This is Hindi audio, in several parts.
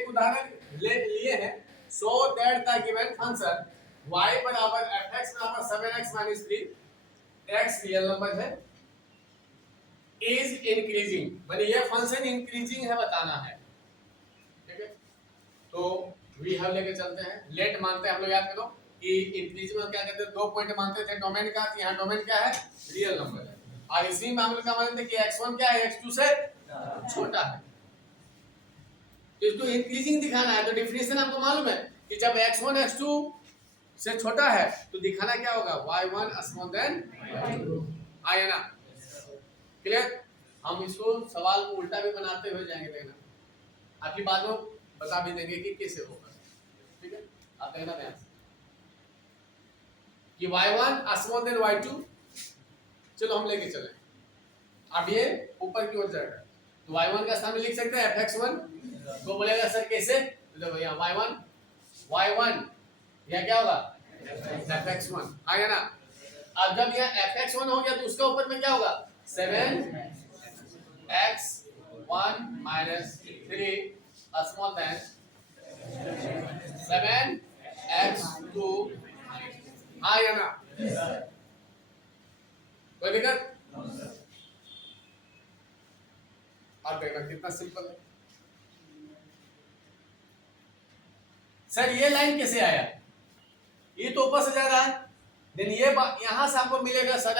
एक उदाहरण लिए हैं, so that the given function y बराबर fx बराबर 7x minus 3 x real number है इज इंक्रीजिंग, माने ये फंक्शन इंक्रीजिंग है बताना है। ठीक है, तो वी हैव लेके चलते हैं, लेट मानते हैं हम लोग, याद करो कि इंक्रीजिंग में क्या कहते हैं, 2 पॉइंट मानते थे डोमेन का, यहाँ डोमेन क्या है, रियल नंबर है। और इसी में हम लोग क्या मानते थे कि x1 क्या है, x2 से छोटा है। तो इसको इंक्रीजिंग दिखाना है, तो डेफिनेशन आपको मालूम है कि जब x1 x2 से छोटा है तो दिखाना क्या होगा, y1 स्मॉल देन आया ना। क्लियर, हम इसको सवाल को उल्टा भी बनाते हुए जाएंगे, देखना आपकी बात में बता भी देंगे कि कैसे होगा। ठीक है, आप देखना ध्यान से कि y1 स्मॉल देन y2, चलो हम लेके चले, अब ये ऊपर की ओर जाएगा तो y1 का स्थान में लिख सकते हैं fx1, तो बोलेगा सर कैसे, तो देखो यहाँ y1 यह क्या होगा fx1 आ गया ना। अब जब यह fx1 हो गया तो उसका ऊपर में क्या होगा 7x1 minus 3 small then 7x2 आ गया ना। कोई दिक्कत, आप देखना कितना सिंपल है। सर ये लाइन कैसे आया, ये तो ऊपर से जा रहा है, देन ये यहां से आपको मिलेगा सर,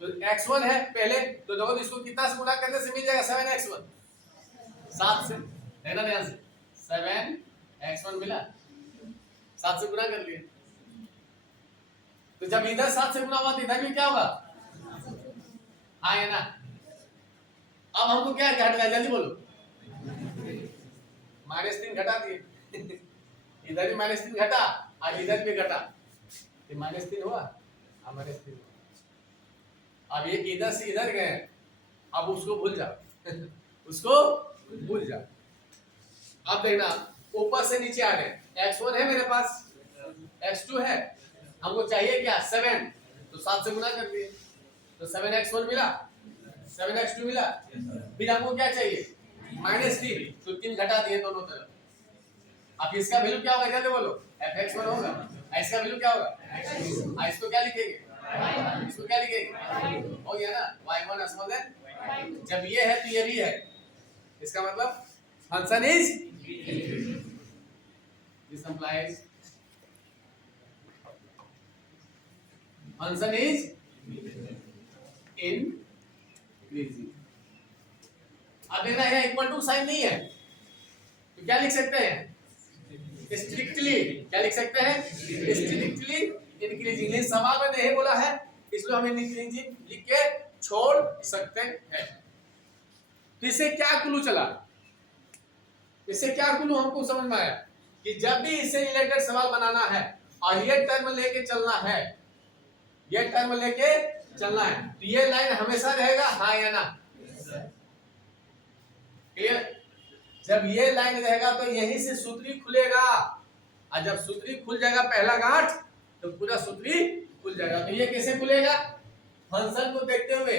तो x1 है पहले, तो देखो इसको कितना से गुना करने से मिल जाएगा 7x1, 7 से, देखना ध्यान से, 7x1 मिला, 7 से गुना कर लिए, तो जब इधर 7 से गुना हुआ तो इधर भी क्या होगा, हाँ है ना। अब हमको क्या घटाना है, जल्दी बोलो, -3 घटा दिए इधर भी -3 घटा और इधर भी घटा, ये -3 हुआ, -3 हुआ। अब ये इधर से इधर गए, अब उसको भूल जाओ उसको भूल जाओ। अब देखना ऊपर से नीचे आ रहे, x1 है मेरे पास, x2 है, हमको चाहिए क्या 7, तो 7 से गुना कर दिए तो 7x1 मिला, 7x2 मिला, फिर हमको क्या चाहिए -3, तो 3 घटा दिए दोनों तरफ। अब इसका वैल्यू क्या होगा, जल्दी बोलो, fx1 होगा, इसका वैल्यू क्या होगा, इसको क्या लिखेंगे, इसको क्या लिखेंगे, हो गया ना y1 स्मॉल देन, जब ये है तो ये भी है, इसका मतलब function is, this implies function is increasing. अब देखना है इक्वल टू साइन नहीं है तो क्या लिख सकते हैं, स्ट्रिक्टली, क्या लिख सकते हैं, स्ट्रिक्टली इंक्रीजिंग। सवाल में नहीं बोला है इसलिए हम इंक्रीजिंग लिख के छोड़ सकते हैं। तो इससे क्या क्लू चला, इससे क्या क्लू हमको समझ में आया कि जब भी इससे रिलेटेड सवाल बनाना है और ये टर्म लेके चलना है, ये टर्म लेके चलना है, तो ये लाइन हमेशा रहेगा, हाँ या ना, क्लियर। जब ये लाइन रहेगा तो यहीं से सूत्री खुलेगा, और जब सूत्री खुल जाएगा पहला गांठ तो पूरा सूत्री खुल जाएगा। तो ये कैसे खुलेगा, फंक्शन को देखते हुए,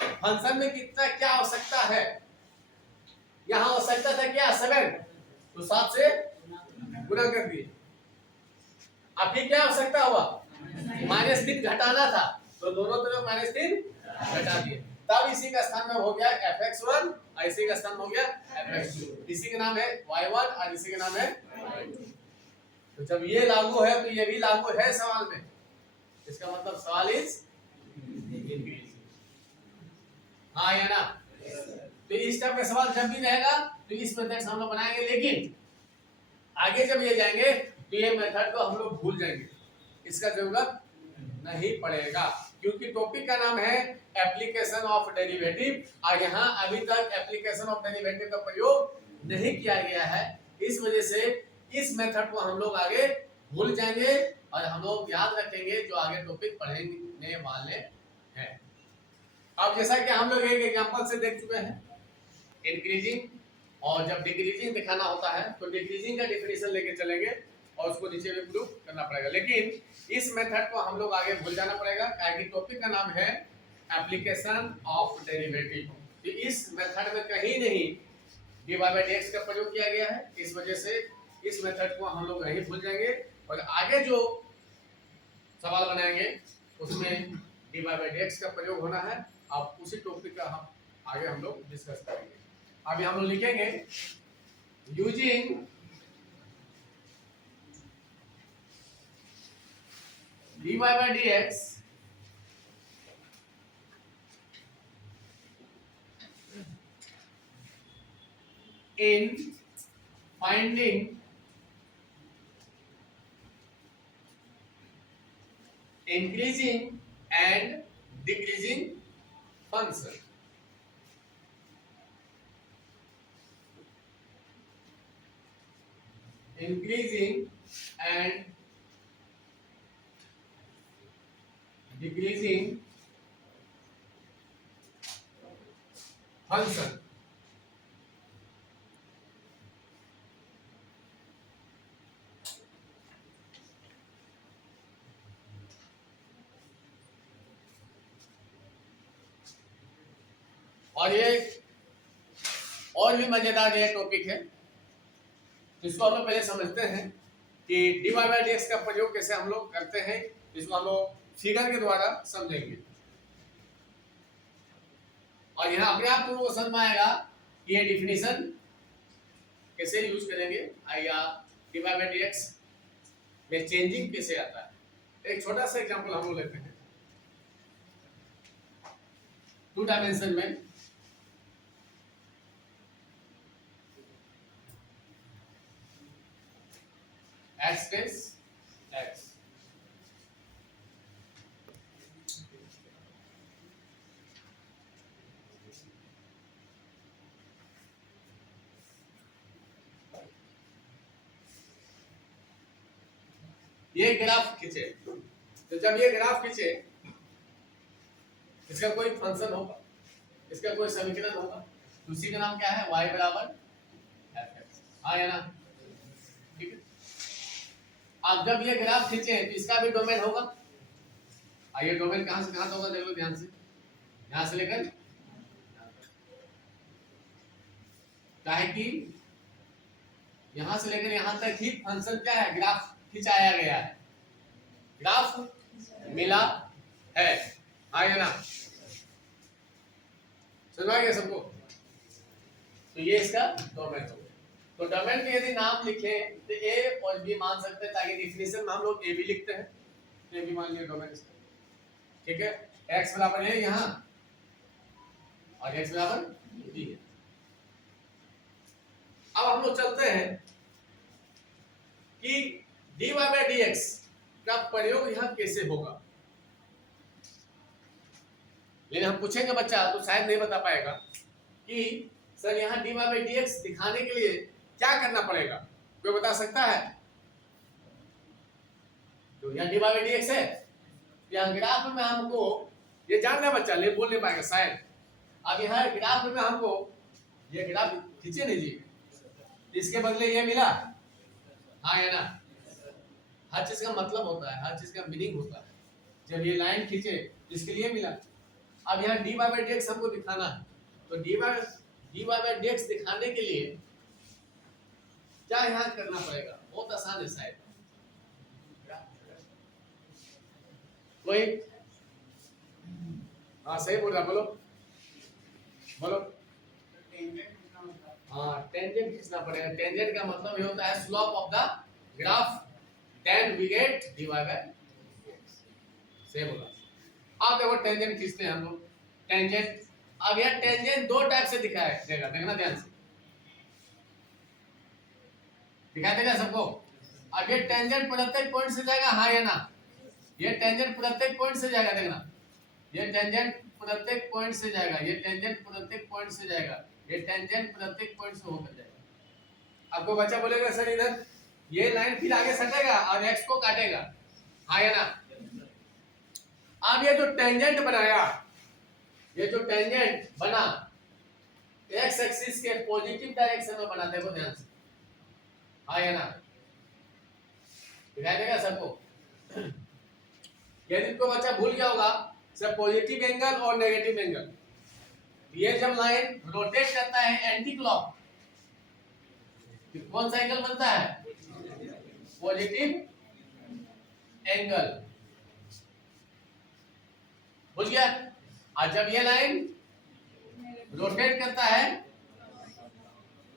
फंक्शन में कितना क्या आवश्यकता है, यहाँ आवश्यकता था क्या 7, तो 7 से गुणा कर दिए। अब फिर क्या आवश्यकता हुआ, -3 घटाना था तो दोनों तरफ -3 घटा दिए, तब इसी का स्थान में हो गया fx1 और इसी का स्थान हो गया fx2, इसी का नाम है y1 और इसी का नाम है y2। तो जब ये लागू है तो ये भी लागू है सवाल में, इसका मतलब सवाल इज इंक्रीजिंग, हाँ या ना। तो इस टाइप का सवाल जब भी रहेगा तो इस मेथड से हम लोग बनाएंगे, लेकिन आगे जब ये जाएंगे तो ये मेथड को हम लोग भूल जाएंगे, इसका जरूरत नहीं पड़ेगा, क्योंकि टॉपिक का नाम है एप्लीकेशन ऑफ डेरिवेटिव और यहाँ अभी तक एप्लीकेशन ऑफ डेरिवेटिव का प्रयोग नहीं किया गया है। इस वजह से इस मेथड को हम लोग आगे भूल जाएंगे और हम लोग याद रखेंगे जो आगे टॉपिक पढ़ने वाले हैं। अब जैसा कि हम लोग एक एग्जांपल से देख चुके हैं इंक्रीजिंग, और जब डिक्रीजिंग दिखाना होता है तो डिक्रीजिंग का डेफिनेशन लेके चलेंगे और उसको नीचे भी प्रूफ करना पड़ेगा, लेकिन इस मेथड को हम लोग आगे भूल जाना पड़ेगा क्योंकि टॉपिक का नाम है एप्लीकेशन ऑफ डेरिवेटिव। तो इस मेथड में कहीं नहीं dy बाई dx का प्रयोग किया गया है, इस वजह से इस मेथड को हम लोग नहीं भूल जाएंगे और आगे जो सवाल बनाएंगे उसमें dy बाई dx का प्रयोग होना है। अब उसी टॉपिक का हम आगे हम लोग डिस्कस करेंगे। अभी हम लोग लिखेंगे using dy by dx in finding increasing and decreasing function. Increasing and decreasing function. और ये और भी मजेदार ये टॉपिक है, इसको हम लोग पहले समझते हैं कि dy बाई dx का प्रयोग कैसे हम लोग करते हैं। इसको हम लोग फिगर के द्वारा समझेंगे और यहाँ अपने आप तुमको समझ में आएगा कि ये डिफिनीशन कैसे यूज करेंगे या dy बाई dx में चेंजिंग कैसे आता है। एक छोटा सा एग्जांपल हम लोग लेते हैं, 2 डायमेंशन में x टेंस x, ये ग्राफ खींचे, तो जब ये ग्राफ खींचे इसका कोई फंक्शन होगा, इसका कोई समीकरण होगा, उसी का नाम क्या है y बराबर fx। हाँ या ना, ठीक है। अब जब ये ग्राफ खींचे तो इसका भी डोमेन होगा। आइए डोमेन कहां से कहां तक होगा, देख लो ध्यान से, यहां से लेकर चाहे कि यहां से लेकर यहां तक ही फंक्शन क्या है, ग्राफ खिंचाया गया है, ग्राफ मिला है। हाँ या ना, समझ गया सबको। तो ये इसका डोमेन होगा। तो डोमेन में यदि नाम लिखे तो ए और बी मान सकते हैं, ताकि डिफिनीशन में हम लोग ए भी लिखते हैं, ए भी मान लिया डोमेन इसका, ठीक है। x बराबर है यहाँ और x बराबर बी है। अब हम लोग चलते हैं कि dy बाई dx का प्रयोग यहाँ कैसे होगा। लेकिन हम पूछेंगे बच्चा तो शायद नहीं बता पाएगा कि सर यहाँ dy बाई dx दिखाने के लिए क्या करना पड़ेगा, कोई बता सकता है? तो यहाँ dy बाई dx है, यहाँ ग्राफ में हमको ये जानना बच्चा ले बोल नहीं पाएगा शायद। अब यहाँ ग्राफ में हमको ये ग्राफ खींचे नहीं जी, इसके बदले ये मिला। हाँ या ना, हर चीज का मतलब होता है, हर चीज का मीनिंग होता है। जब ये लाइन खींचे इसके लिए मिला। अब यहाँ dy बाई dx हमको दिखाना है, तो dy बाई dx दिखाने के लिए क्या यहाँ करना पड़ेगा, बहुत आसान है शायद। कोई हाँ सही बोल रहा, बोलो बोलो। हाँ टेंजेंट खींचना पड़ेगा। टेंजेंट का मतलब ये होता है slope of the graph, tan we get dy by dx। सही बोला। अब देखो टेंजेंट खींचते हैं हम लोग, टेंजेंट। अब यह टेंजेंट दो टाइप से दिखाया देगा, देखना ध्यान से, दिखा देगा सबको। अब ये टेंजेंट प्रत्येक पॉइंट से जाएगा, हाँ या ना, ये टेंजेंट प्रत्येक पॉइंट से जाएगा, देखना ये टेंजेंट प्रत्येक पॉइंट से जाएगा, ये टेंजेंट प्रत्येक पॉइंट से जाएगा, ये टेंजेंट प्रत्येक पॉइंट से होकर जाएगा। आपको बच्चा बोलेगा सर इधर ये लाइन फिर आगे सटेगा और x को काटेगा, हाँ या ना। अब ये जो टेंजेंट बनाया, ये जो टेंजेंट बना x एक्सिस के पॉजिटिव डायरेक्शन में बना, देखो ध्यान से, हाँ या ना, दिखाई देगा सबको। यदि को बच्चा भूल गया होगा सब पॉजिटिव एंगल और नेगेटिव एंगल, ये जब लाइन रोटेट करता है एंटी क्लॉक, कि कौन सा एंगल बनता है? Positive angle. बुझ गया? और जब ये लाइन रोटेट करता है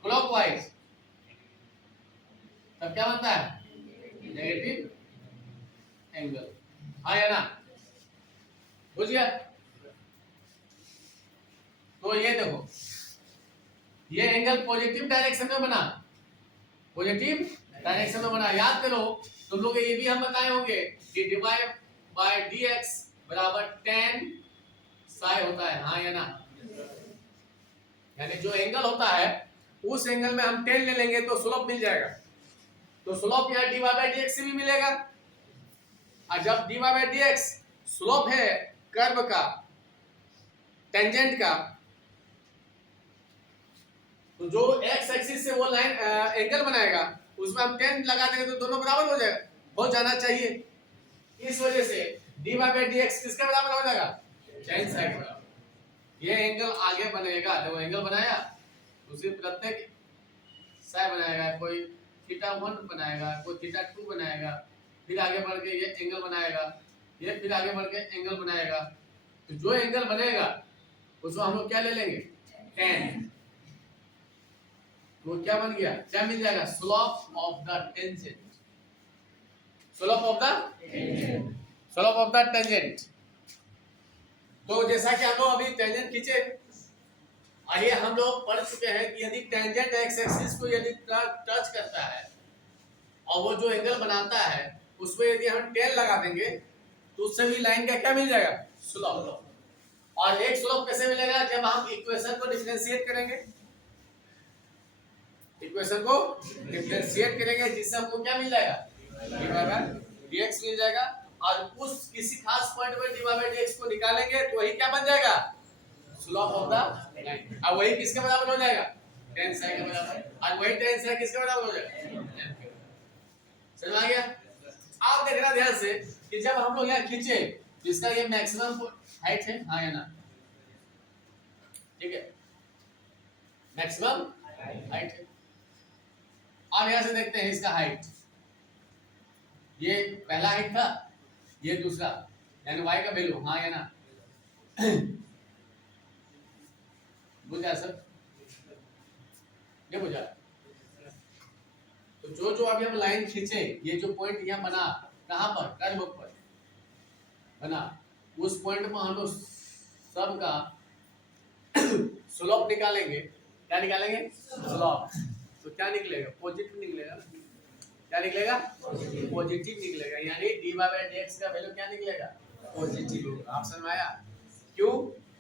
क्लॉकवाइज तब क्या बनता है? Negative angle. हाँ या ना? बुझ गया? तो ये देखो, ये एंगल पॉजिटिव डायरेक्शन में बना, पॉजिटिव डायरेक्शन में बना। याद करो तुम लोग, ये भी हम बताए होंगे कि dy बाय dx बराबर tan साई होता है। हाँ या ना? यानी जो एंगल होता है उस एंगल में हम tan ले लेंगे तो स्लोप मिल जाएगा। तो स्लोप यहाँ dy बाय dx से भी मिलेगा। और जब dy बाय dx स्लोप है कर्व का, टेंजेंट का, तो जो x एक्सिस से वो लाइन एंगल बनाएगा उसमें हम tan लगा देंगे तो दोनों बराबर हो जाएगा, हो जाना चाहिए। इस वजह से dy बाय dx किसके बराबर हो जाएगा? tan साई के बराबर। ये एंगल आगे बनेगा, जब एंगल बनाया उसी प्रत्येक साई बनाएगा, कोई θ1 बनाएगा, कोई θ2 बनाएगा, फिर आगे बढ़ के ये एंगल बनाएगा, ये फिर आगे बढ़ के एंगल बनाएगा। तो जो एंगल बनेगा उसको हम लोग क्या ले लेंगे? tan। तो क्या बन गया? क्या मिल जाएगा? Slope of the tangent. Slope of the slope of the tangent. तो जैसा कि हम लोग अभी टेंजेंट खींचे, आइए हम लोग पढ़ चुके हैं कि यदि टेंजेंट एक्स एक्सिस को यदि टच करता है और वो जो एंगल बनाता है उसमें यदि हम tan लगा देंगे तो उससे भी लाइन का क्या मिल जाएगा? स्लोप। और एक स्लोप कैसे मिलेगा? जब हम इक्वेशन को डिफरेंशिएट करेंगे, इक्वेशन को डिफरेंशिएट करेंगे जिससे हमको क्या मिल जाएगा? dx मिल जाएगा। और उस किसी खास पॉइंट पे dy बाय dx को निकालेंगे तो वही क्या बन जाएगा? Slope of the line. अब वही किसके बराबर हो जाएगा? tan साई के बराबर। और वही tan साई किसके बराबर हो जाएगा? समझ आ गया? आप देखना ध्यान से कि जब हम लोग यहाँ खींचे तो इसका ये मैक्सिमम हाइट है। हाँ या ना? ठीक है, मैक्सिमम हाइट है। और यहां से देखते हैं इसका हाइट, ये पहला हाइट था, ये दूसरा, यानी y का वैल्यू। हाँ या ना? बुझा सब? ये बुझा? तो जो जो अभी हम लाइन खींचे, ये जो पॉइंट यहाँ बना, कहाँ पर? कर्व पर बना, उस पॉइंट में हम लोग सब का स्लोप निकालेंगे। क्या निकालेंगे? स्लोप। तो क्या निकलेगा? पॉजिटिव निकलेगा। क्या निकलेगा? पॉजिटिव निकलेगा। यानी dy बाय dx का वैल्यू क्या निकलेगा? पॉजिटिव होगा। आप समझ आया? क्यों?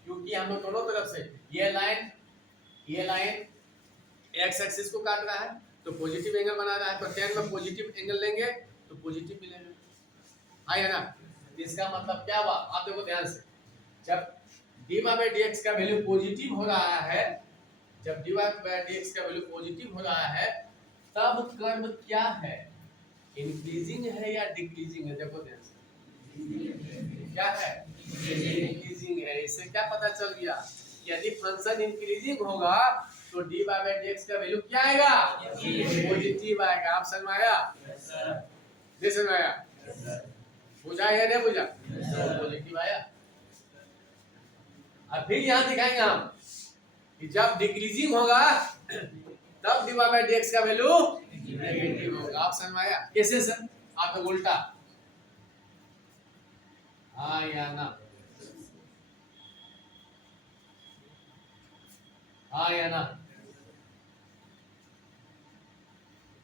क्योंकि हम लोग दोनों तरफ से ये लाइन x एक्सिस को काट रहा है तो पॉजिटिव एंगल बना रहा है, तो tan में पॉजिटिव एंगल लेंगे तो पॉजिटिव मिलेगा। हाँ या ना? इसका मतलब क्या हुआ? आप देखो ध्यान से, जब dy बाय dx का वैल्यू पॉजिटिव हो रहा है, जब dy बाय dx का वैल्यू पॉजिटिव हो रहा है तब कर्व क्या है? इंक्रीजिंग है या डिक्रीजिंग है? देखो ध्यान से, क्या है? इंक्रीजिंग है। इससे क्या पता चल गया? यदि फंक्शन इंक्रीजिंग होगा तो dy बाय dx का वैल्यू क्या आएगा? पॉजिटिव आएगा। आप समझ में आया? नहीं समझ में आया? बुझा या नहीं बुझा? पॉजिटिव आया। अब फिर यहाँ दिखाएंगे हम कि जब डिक्रीजिंग होगा तब dy बाय dx का वैल्यू नेगेटिव होगा। आप समझ में आया? कैसे सर? आप तो उल्टा। हाँ या ना? हाँ या ना?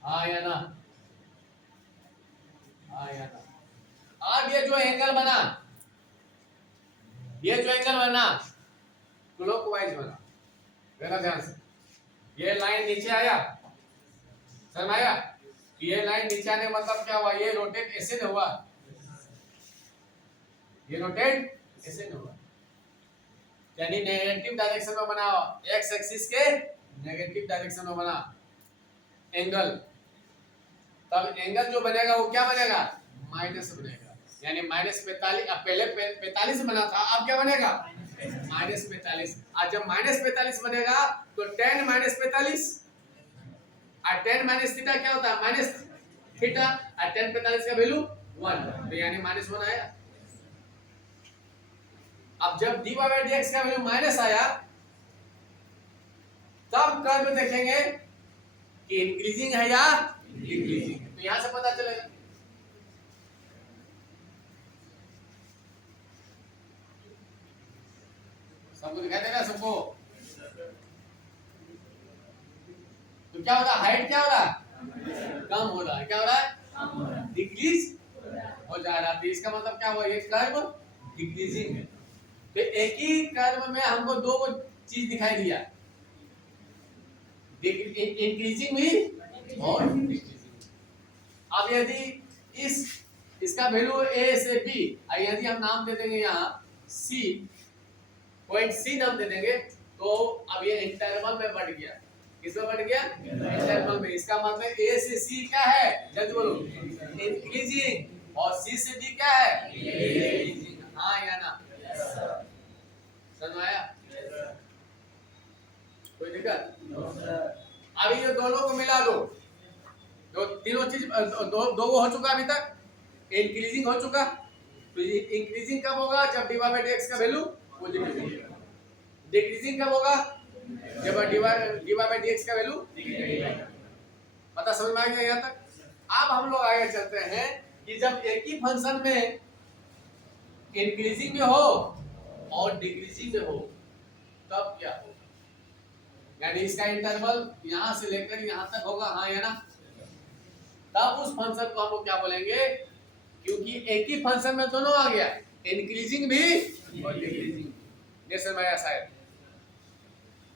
हाँ या ना? हाँ या ना? अब ये जो एंगल बना, ये जो एंगल बना क्लॉकवाइज बना, देखना ध्यान से। ये लाइन नीचे आया, समझ आया? ये लाइन नीचे आने मतलब क्या हुआ? ये रोटेट ऐसे न हुआ, ये रोटेट ऐसे न हुआ, यानी नेगेटिव डायरेक्शन में बना, एक्स एक्सिस के नेगेटिव डायरेक्शन में बना एंगल। तब एंगल जो बनेगा वो क्या बनेगा? माइनस बनेगा, यानी -45। अब पहले 45 बना था, अब क्या बनेगा? -45। आज जब -45 बनेगा तो tan -45 और tan माइनस थीटा क्या होता है? Minus theta. और tan 45 का वैल्यू 1, तो यानी -1 आया। अब जब dy बाय dx का वैल्यू माइनस आया, तब कर्व देखेंगे कि इंक्रीजिंग है या डिक्रीजिंग, तो यहां से पता चलेगा। सबको दिखाई देगा सबको? तो क्या हो रहा है? हाइट क्या हो रहा है? कम हो रहा है। क्या हो रहा है? डिक्रीज हो जा रहा है। तो इसका मतलब क्या हुआ? ये कर्व डिक्रीजिंग है। तो एक ही कर्व में हमको दो चीज दिखाई दिया, इंक्रीजिंग भी और डिक्रीजिंग। अब यदि इसका वैल्यू a से b, यदि हम नाम दे देंगे यहाँ c, पॉइंट c नाम दे देंगे, तो अब ये इंटरवल में बढ़ गया। किसमें बढ़ गया? इंटरवल में। इसका मतलब a से c क्या है? जल्दी बोलो। इंक्रीजिंग। और c से b क्या है? डिक्रीजिंग। हाँ या ना? समझ आया? कोई दिक्कत? अभी ये दोनों को मिला दो, तो तीनों चीज दो हो चुका अभी तक। इंक्रीजिंग हो चुका। तो ये इंक्रीजिंग कब होगा? जब dy बाय dx का वैल्यू पॉजिटिव होगा। डिक्रीजिंग कब होगा? जब dy बाय dx का वैल्यू नेगेटिव। पता समझ में आ गया यहाँ तक? अब हम लोग आगे चलते हैं कि जब एक ही फंक्शन में इंक्रीजिंग में हो और डिक्रीजिंग में हो, तब क्या होगा? यानी इसका इंटरवल यहां से लेकर यहां तक होगा, हाँ या ना? तब उस फंक्शन को हम लोग क्या बोलेंगे? क्योंकि एक ही फंक्शन में दोनों आ गया, इंक्रीजिंग भी और डिक्रीजिंग। जैसे मैं ऐसा है,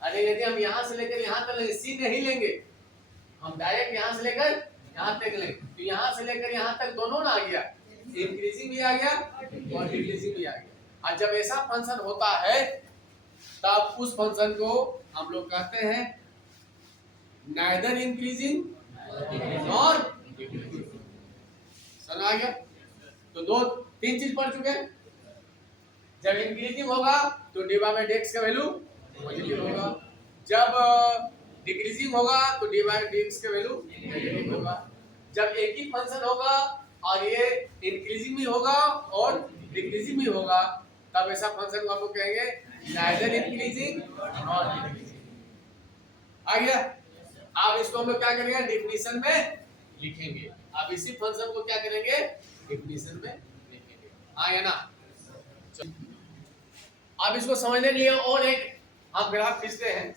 अरे यदि हम यहां से लेकर यहां तक लेंगे, सी नहीं लेंगे, हम डायरेक्ट यहां से लेकर यहां तक लेंगे, तो यहां से लेकर यहां तक दोनों ना आ गया, इंक्रीजिंग भी आ गया और डिक्रीजिंग भी आ गया। और जब ऐसा फंक्शन होता है, तब उस फंक्शन को हम लोग कहते हैं नाइदर इंक्रीजिंग नॉर डिक्रीजिंग। समझ आ गया? तो दो तीन चीज पढ़ चुके हैं। जब इंक्रीजिंग होगा तो dy बाय dx का वैल्यू पॉजिटिव होगा। जब डिक्रीजिंग होगा तो dy बाय dx का वैल्यू नेगेटिव होगा। जब एक ही फंक्शन होगा और ये इंक्रीजिंग भी होगा और डिक्रीजिंग भी होगा, तब ऐसा फंक्शन को हम लोग कहेंगे नाइदर इंक्रीजिंग नॉर डिक्रीजिंग। आ गया? अब इसको हम लोग क्या करेंगे? डेफिनेशन में लिखेंगे। अब इसी फंक्शन को क्या करेंगे? डेफिनेशन में लिखेंगे। हाँ या ना? अब इसको समझने के लिए और एक हम ग्राफ खींचते हैं,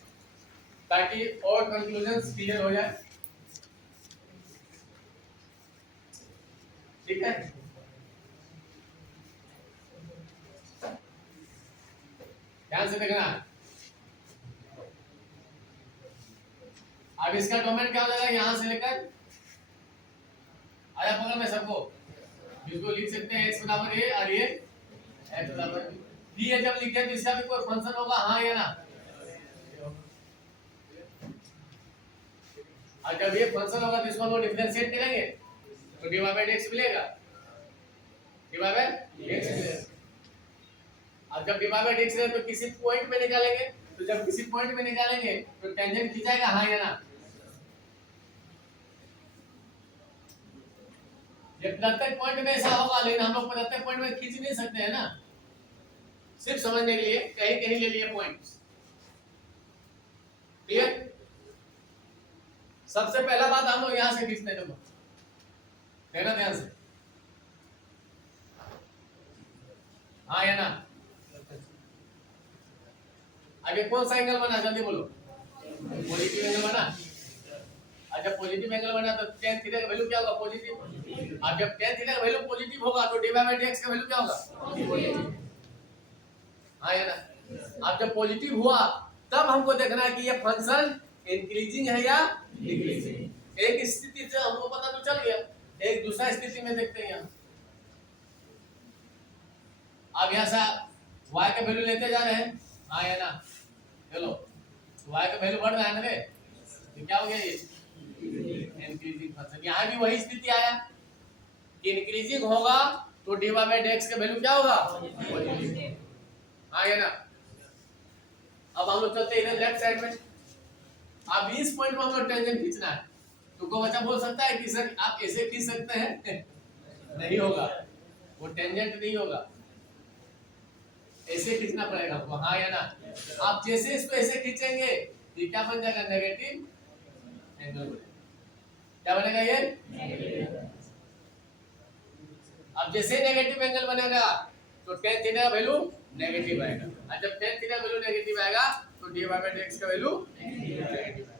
ताकि और कंक्लूजन क्लियर हो जाए। ठीक है? ध्यान से देखना। अब इसका डोमेन क्या हो जाएगा? यहां से लेकर आया बगल में सबको, जिसको लिख सकते हैं x बराबर a और ये x बराबर b। b है जब लिखे तो इसका भी कोई फंक्शन होगा, हाँ या ना? और जब ये फंक्शन होगा तो इसको हम लोग डिफरेंशिएट करेंगे, तो dy बाय dx मिलेगा। dy बाय dx मिलेगा। अब जब dy बाय dx है तो किसी पॉइंट में निकालेंगे, तो जब किसी पॉइंट में निकालेंगे तो टेंजेंट खींचाएगा, हाँ या ना? ये प्रत्येक पॉइंट में ऐसा होगा, लेकिन हम लोग प्रत्येक पॉइंट में खींच नहीं सकते हैं ना, सिर्फ समझने के लिए कहीं कहीं ले लिए पॉइंट्स। क्लियर? सबसे पहला बात हम लोग यहां से खींचते हैं, देखो देखना ध्यान से, हाँ या ना? आगे कौन सा एंगल बना? जल्दी बोलो। पॉजिटिव एंगल बना। और जब पॉजिटिव एंगल बना तो tan थीटा का वैल्यू क्या होगा? पॉजिटिव। अब जब tan थीटा का वैल्यू पॉजिटिव होगा तो dy बाय dx का वैल्यू क्या होगा? पॉजिटिव। हाँ या ना? अब जब पॉजिटिव हुआ तब हमको देखना है कि ये फंक्शन इंक्रीजिंग है या डिक्रीजिंग। एक स्थिति से हमको पता तो चल गया, एक दूसरा स्थिति में देखते हैं। यहाँ अब यहाँ से y का वैल्यू लेते जा रहे हैं, हाँ या ना? चलो y का वैल्यू बढ़ रहा है ना रे, तो क्या हो गया? ये इंक्रीजिंग फंक्शन। यहाँ भी वही स्थिति आया कि इंक्रीजिंग होगा तो dy बाय dx का वैल्यू क्या होगा? पॉजिटिव। हाँ या ना? अब हम लोग चलते हैं इधर लेफ्ट साइड में। अब इस पॉइंट में हम लोग टेंजेंट खींचना है, तो कोई बच्चा बोल सकता है कि सर आप ऐसे खींच सकते हैं? नहीं होगा, वो टेंजेंट नहीं होगा, ऐसे खींचना पड़ेगा आपको, हाँ या ना? आप जैसे इसको ऐसे खींचेंगे ये क्या बन जाएगा? Negative angle. क्या बनेगा ये? अब जैसे नेगेटिव एंगल बनेगा तो tan थीटा का वैल्यू नेगेटिव आएगा, और जब tan थीटा का वैल्यू नेगेटिव आएगा तो dy बाय dx का वैल्यू नेगेटिव आएगा,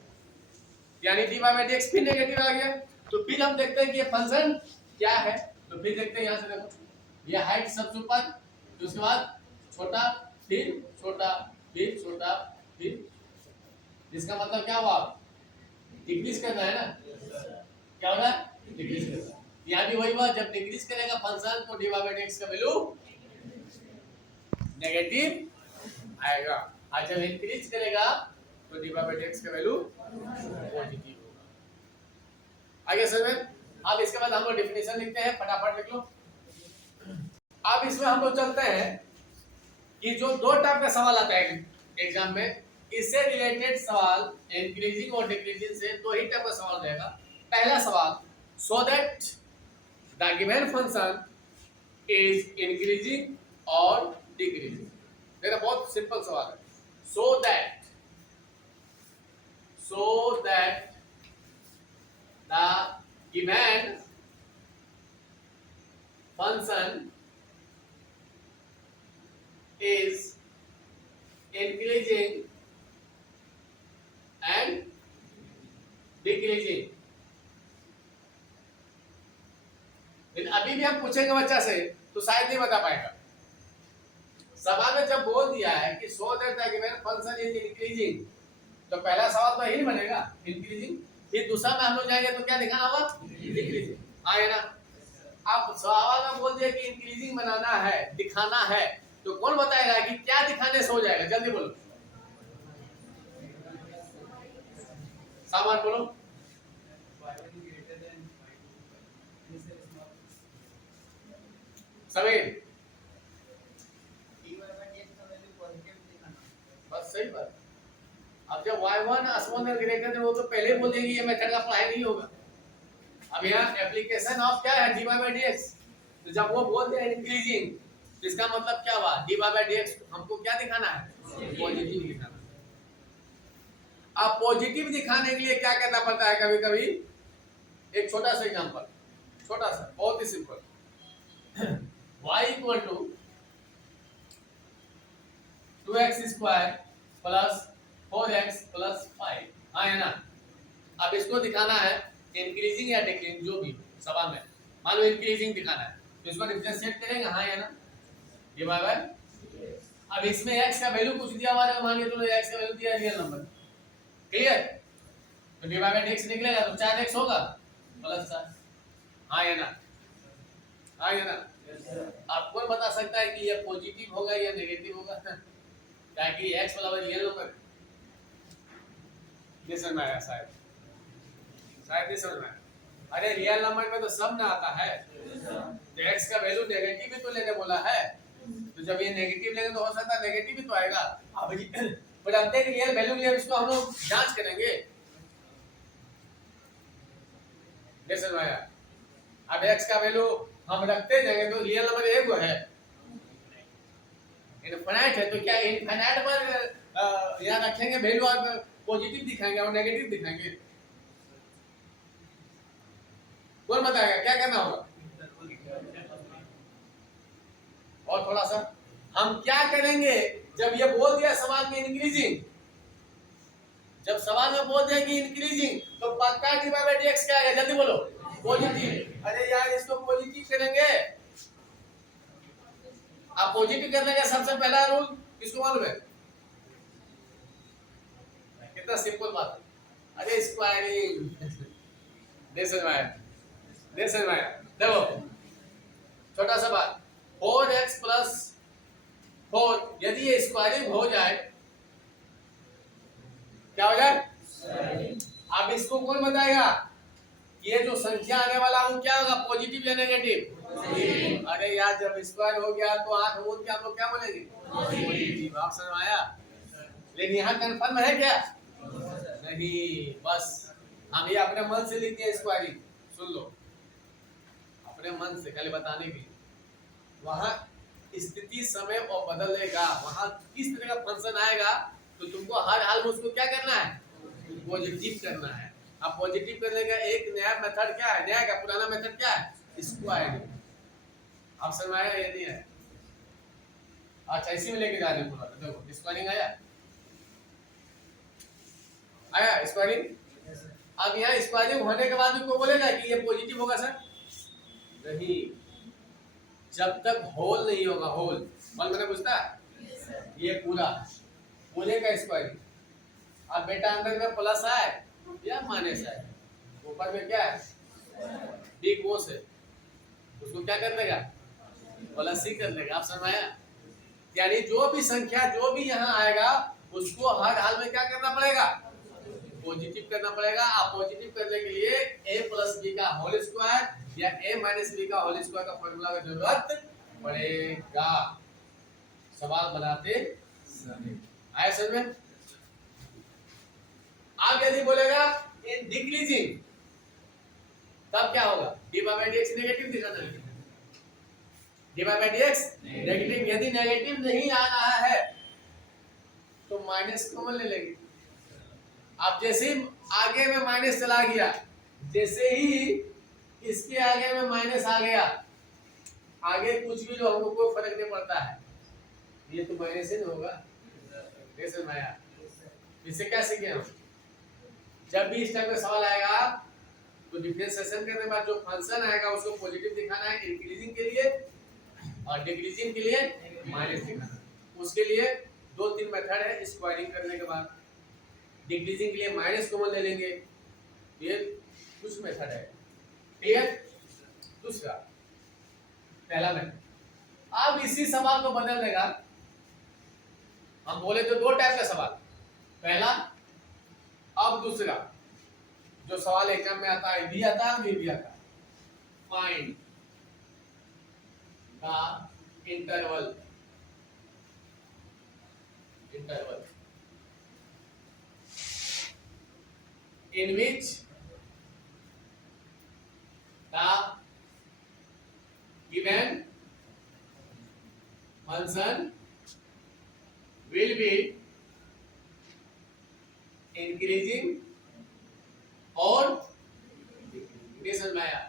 यानी dy बाय dx फिर नेगेटिव आ गया। तो फिर हम देखते हैं कि ये फंक्शन क्या है। तो फिर देखते हैं, यहाँ से देखो ये हाइट सबसे ऊपर, तो उसके बाद छोटा, फिर छोटा, फिर छोटा, फिर, इसका मतलब क्या हुआ? डिक्रीज करना है ना? क्या हो रहा है? डिक्रीज करना। यहाँ भी वही बात, जब डिक्रीज करेगा फंक्शन तो dy बाय dx का वैल्यू नेगेटिव आएगा, और जब इंक्रीज करेगा तो dy बाय dx का वैल्यू पॉजिटिव होगा। आगे समझ में? अब इसके बाद हम लोग डेफिनेशन लिखते हैं, फटाफट लिख लो। अब इसमें हम लोग चलते हैं कि जो दो टाइप का सवाल आता है एग्जाम में, इससे रिलेटेड सवाल इंक्रीजिंग और डिक्रीजिंग से दो ही टाइप का सवाल रहेगा। पहला सवाल, so that the given function is increasing और डिक्रीजिंग। देखना बहुत सिंपल सवाल है। So that the given function is increasing and decreasing। लेकिन अभी भी हम पूछेंगे बच्चा से तो शायद नहीं बता पाएगा। सवाल में जब बोल दिया है कि so that the given function is increasing, तो पहला सवाल तो यही बनेगा, इंक्रीजिंग। फिर दूसरा में हम लोग जाएंगे तो क्या दिखाना होगा? डिक्रीजिंग। आए ना? अब सवाल में बोल दिया कि इंक्रीजिंग बनाना है, दिखाना है, तो कौन बताएगा कि क्या दिखाने से हो जाएगा? जल्दी बोलो, सामान बोलो। समीर, बस सही बात। अब जब y1 स्मॉल ग्रेटर देन, वो तो पहले बोल देंगे, ये मेथड का अप्लाई नहीं होगा। अब यहाँ एप्लीकेशन ऑफ क्या है? dy by dx। तो जब वो बोल दे इंक्रीजिंग, तो इसका मतलब क्या हुआ? dy बाय dx हमको क्या दिखाना है? पॉजिटिव दिखाना। अब पॉजिटिव दिखाने के लिए क्या करना पड़ता है? कभी कभी एक छोटा सा एग्जांपल, छोटा सा, बहुत ही simple. y equal to 2x square plus 4x plus 5, हाँ है ना? अब इसको दिखाना है इंक्रीजिंग या डिक्रीजिंग, जो भी सवाल में मान लो इंक्रीजिंग दिखाना है, तो इसको डिफरेंशिएट करेंगे, हाँ या ना? ये बाय अब इसमें x का वैल्यू कुछ दिया हुआ है, मान के चलो x का वैल्यू दिया है रियल नंबर, क्लियर? तो dy बाय dx निकलेगा तो 4x होगा प्लस 4, हाँ या ना? हाँ या ना? आप कौन बता सकता है कि ये पॉजिटिव होगा या नेगेटिव होगा? क्या कि x वाला रियल नंबर, ये समझ में आया? शायद नहीं समझ में आया। अरे रियल नंबर में तो सब ना आता है, तो x का वैल्यू नेगेटिव भी तो लेने बोला है, तो जब ये नेगेटिव लेंगे तो हो सकता है नेगेटिव ही तो आएगा। अब पर अंत में रियल वैल्यू लिए इसको हम लोग जांच करेंगे, समझ में आया? अब x का वैल्यू हम रखते जाएंगे तो रियल नंबर एक है, इनफिनाइट है, तो क्या इनफिनाइट पर यहाँ रखेंगे वैल्यू और पॉजिटिव दिखाएंगे और नेगेटिव दिखाएंगे? कौन बताएगा क्या करना होगा? और थोड़ा सा हम क्या करेंगे, जब ये बोल दिया सवाल में इंक्रीजिंग, जब सवाल में बोल दिया कि इंक्रीजिंग, तो पक्का dy बाय dx क्या आएगा? जल्दी बोलो, पॉजिटिव। अरे यार इसको पॉजिटिव करेंगे। आप पॉजिटिव करने का सबसे पहला रूल किसको मालूम है? कितना सिंपल बात है। अरे स्क्वायरिंग, देखो छोटा सा बात, 4x प्लस 4, यदि ये स्क्वायरिंग हो जाए, क्या हो जाए? अब इसको कौन बताएगा? ये जो संख्या आने वाला हूं क्या होगा? पॉजिटिव या नेगेटिव? अरे यार जब स्क्वायर हो गया तो 8 बोल के हम लोग क्या बोलेंगे? पॉजिटिव। आप समझ आया? लेकिन यहाँ कंफर्म है क्या? नहीं, बस हम ये अपने मन से लिख दिए स्क्वायरिंग, सुन लो अपने मन से, खाली बताने के लिए। वहां स्थिति समय और बदलेगा, वहां किस तरह का फंक्शन आएगा तो तुमको हर हाल में उसको क्या करना है, पॉजिटिव करना है। अब पॉजिटिव करने का एक नया मेथड क्या है, नया का पुराना मेथड क्या है, स्क्वायरिंग। आप समझ आया या नहीं है? अच्छा इसी में लेके जा रहे पूरा, देखो स्क्वायरिंग आया स्क्वायरिंग। अब यहाँ स्क्वायरिंग होने के बाद को बोलेगा कि ये पॉजिटिव होगा सर, नहीं, जब तक होल नहीं होगा, होल मैंने पूछता ये पूरे का स्क्वायरिंग। अब बेटा अंदर में प्लस आए या माइनस आए, ऊपर में क्या है बिग बोस है, उसको क्या कर देगा, प्लस ही कर देगा। आप समझ आया? यानी जो भी संख्या जो भी यहाँ आएगा उसको हर हाल में क्या करना पड़ेगा, पॉजिटिव करना पड़ेगा। आप पॉजिटिव करने के लिए a प्लस बी का होल स्क्वायर या a माइनस बी का होल स्क्वायर का फॉर्मूला की जरूरत पड़ेगा, सवाल बनाते समय। आया समझ में? अब यदि बोलेगा इन डिक्रीजिंग तब क्या होगा, dy by dx नेगेटिव दिखाना है, dy by dx नेगेटिव। यदि नेगेटिव नहीं आ रहा है तो माइनस कॉमन ले लेंगे। अब जैसे ही आगे में माइनस चला गया, जैसे ही इसके आगे में माइनस आ गया, आगे कुछ भी लो हमको कोई फर्क नहीं पड़ता है, ये तो माइनस ही होगा। कैसे माया, इससे क्या सीखे हम, जब भी इस टाइप का सवाल आएगा तो डिफरेंशिएशन करने के बाद जो फंक्शन आएगा उसको पॉजिटिव दिखाना है इंक्रीजिंग के लिए, और डिक्रीजिंग के लिए माइनस दिखाना है। उसके लिए 2-3 मेथड है स्क्वायरिंग करने के बाद। डिक्रीजिंग के लिए माइनस कॉमन ले लेंगे, ये कुछ मेथड है। क्लियर? दूसरा पहला मेथड। अब इसी सवाल को बदल देगा, हम बोले तो 2 टाइप का सवाल, पहला अब दूसरा जो सवाल एग्जाम में आता है, भी आता है भी आता है, find the interval in which the given function will be increasing और डिक्रीजिंग। में आया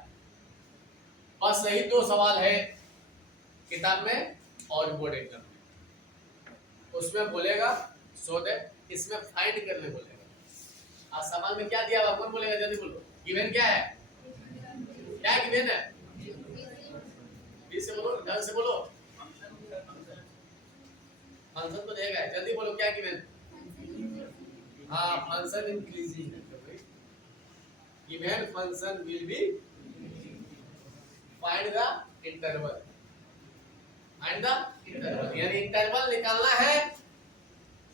बस यही 2 सवाल है किताब में और बोर्ड एग्जाम में। उसमें बोलेगा सो दैट इसमें फाइंड करने बोलेगा। आज सवाल में क्या दिया हुआ कौन बोलेगा, जल्दी बोलो। गिवन क्या है, क्या गिवन है, फिर से बोलो, ढंग से बोलो। फंक्शन तो देगा, जल्दी बोलो क्या गिवन। हाँ फंक्शन इंक्रीजिंग है, given function will be find the interval, find the interval, यानी इंटरवल निकालना है,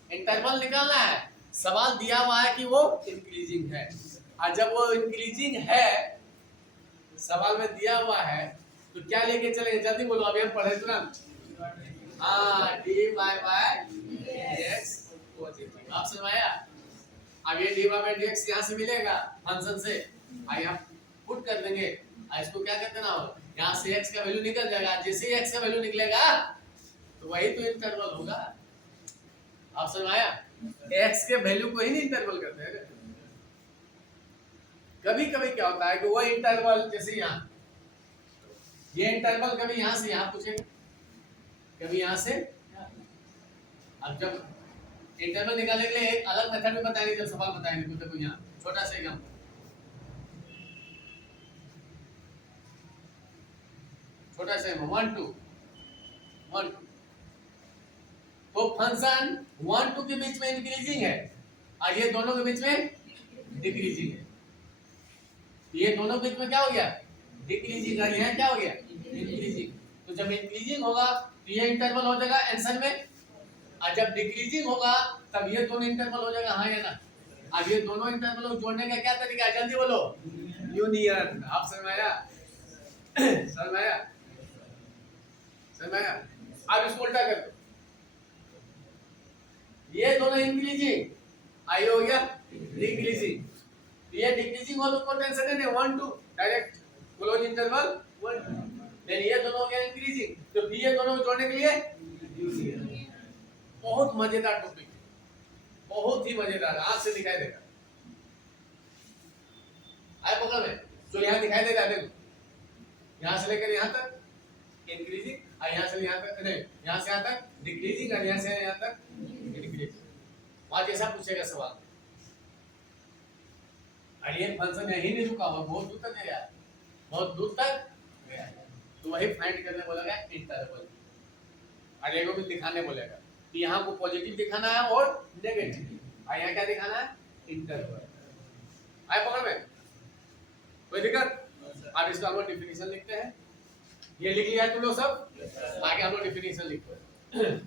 इंटरवल निकालना है। सवाल दिया हुआ है कि वो इंक्रीजिंग है, और जब वो इंक्रीजिंग है सवाल में दिया हुआ है तो क्या लेके चलेंगे, जल्दी बोलो, अभी हम पढ़े तुरंत। हाँ dy by dx पॉजिटिव। आप समझ आया? अब ये dy by dx यहाँ से मिलेगा फंक्शन से, आइए हम पुट कर देंगे, इसको क्या करते ना हो, यहाँ से x का वैल्यू निकल जाएगा, जैसे ही x का वैल्यू निकलेगा तो वही तो इंटरवल होगा। आप समझ आया? x के वैल्यू को ही नहीं इंटरवल करते हैं। कभी कभी क्या होता है कि वो इंटरवल, जैसे यहाँ ये इंटरवल कभी यहाँ से यहाँ पूछे, कभी यहाँ से। अब जब इंटरवल निकालने के लिए एक अलग मेथड में बताएंगे, जब सवाल बताएंगे तो देखो यहाँ छोटा सा एग्जाम्पल, छोटा सा 1 2 1 2, तो फंक्शन 1 2 के बीच में इंक्रीजिंग है और ये दोनों के बीच में डिक्रीजिंग है। ये दोनों के बीच में क्या हो गया, डिक्रीजिंग, और यहाँ क्या हो गया, इंक्रीजिंग। तो जब इंक्रीजिंग होगा तो ये इंटरवल हो जाएगा आंसर में, और जब डिक्रीजिंग होगा तब ये दोनों इंटरवल हो जाएगा, हाँ या ना। अब ये दोनों इंटरवल को जोड़ने का क्या तरीका है, जल्दी बोलो, यूनियन। आप समझ आया? समझ आया? समझ आया? अब इसको उल्टा कर दो, ये दोनों इंक्रीजिंग, आई हो गया डिक्रीजिंग, ये डिक्रीजिंग हो तो कोई टेंशन नहीं, 1 2 डायरेक्ट क्लोज इंटरवल 1 2। देन ये दोनों हो गया इंक्रीजिंग, तो भी ये दोनों को जोड़ने के लिए बहुत मजेदार टॉपिक, बहुत ही मजेदार, आज से दिखाई देगा। आए पकड़ में, तो यहाँ दिखाई देगा, देखो यहाँ से लेकर यहाँ तक इंक्रीजिंग और यहाँ से यहाँ तक नहीं, यहाँ से यहाँ तक डिक्रीजिंग और यहाँ से यहाँ तक डिक्रीजिंग। वहां जैसा पूछेगा सवाल, और ये फंक्शन यही नहीं रुका हुआ, बहुत दूर तक गया, बहुत दूर तक गया, तो वही फाइंड करने बोलेगा इंटरवल, और एगो भी दिखाने बोलेगा कि यहाँ को पॉजिटिव दिखाना है और नेगेटिव, और यहाँ क्या दिखाना है इंटरवल। आए पकड़ में, कोई दिक्कत? अब इसका हम लोग डिफिनीशन लिखते हैं, ये लिख लिया है तुम लोग सब, आगे हम लोग डिफिनीशन लिखते हैं।